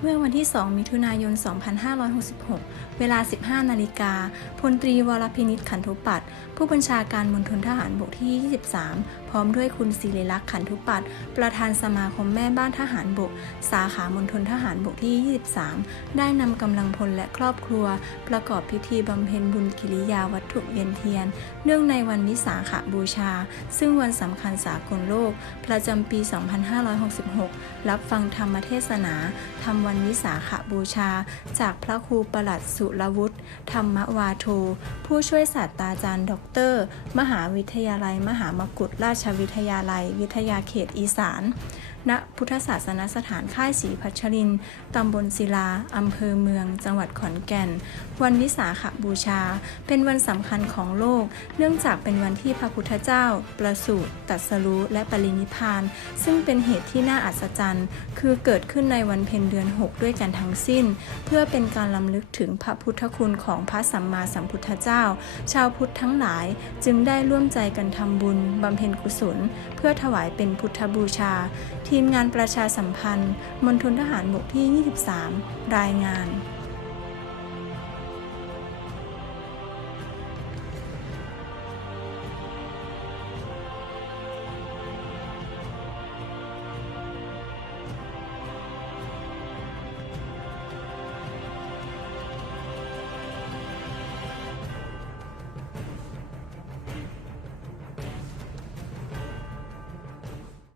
เมื่อวันที่ 2 มิถุนายน 2566 เวลา 15 นาฬิกา พลตรีวรพินิจขันธุปัตผู้บัญชาการมณฑลทหารบกที่ 23 พร้อมด้วยคุณศิริลักษ์ขันธุปัตประธานสมาคมแม่บ้านทหารบก สาขามณฑลทหารบกที่ 23 ได้นำกำลังพลและครอบครัว ประกอบพิธีบำเพ็ญบุญกิริยาวัตถุเวียนเทียน เนื่องในวันวิสาขบูชา ซึ่งวันสำคัญสากลโลก ประจำปี 2566 รับฟังธรรมเทศนาทำวันวิสาขบูชา จากพระครูประหลัดสุรวุฒิธรรมวาโท ผู้ช่วยศาสตราจารย์ด็อกเตอร์ มหาวิทยาลัย มหามกุฏราชวิทยาลัย วิทยาเขตอีสาน ณ พุทธศาสนสถานค่ายศรีพัชรินต์ตำบลศิลา อำเภอเมือง จังหวัดขอนแก่น วันวิสาขบูชา เป็นวันสำคัญของโลก เนื่องจากเป็นวันที่พระพุทธเจ้า ประสูติตรัสรู้ และปรินิพาน ซึ่งเป็นเหตุที่น่าอัศจรรย์ คือเกิดขึ้นในวันเพ็ญเดือน6 ด้วยกันทั้งสิ้น เพื่อเป็นการลำลึกถึงพระพุทธคุณของพระสัมมาสัมพุทธเจ้า ชาวพุทธทั้งหลายจึงได้ร่วมใจกันทำบุญบำเพ็ญกุศล เพื่อถวายเป็นพุทธบูชา ทีมงานประชาสัมพันธ์มณฑลทหารบกที่ 23 รายงาน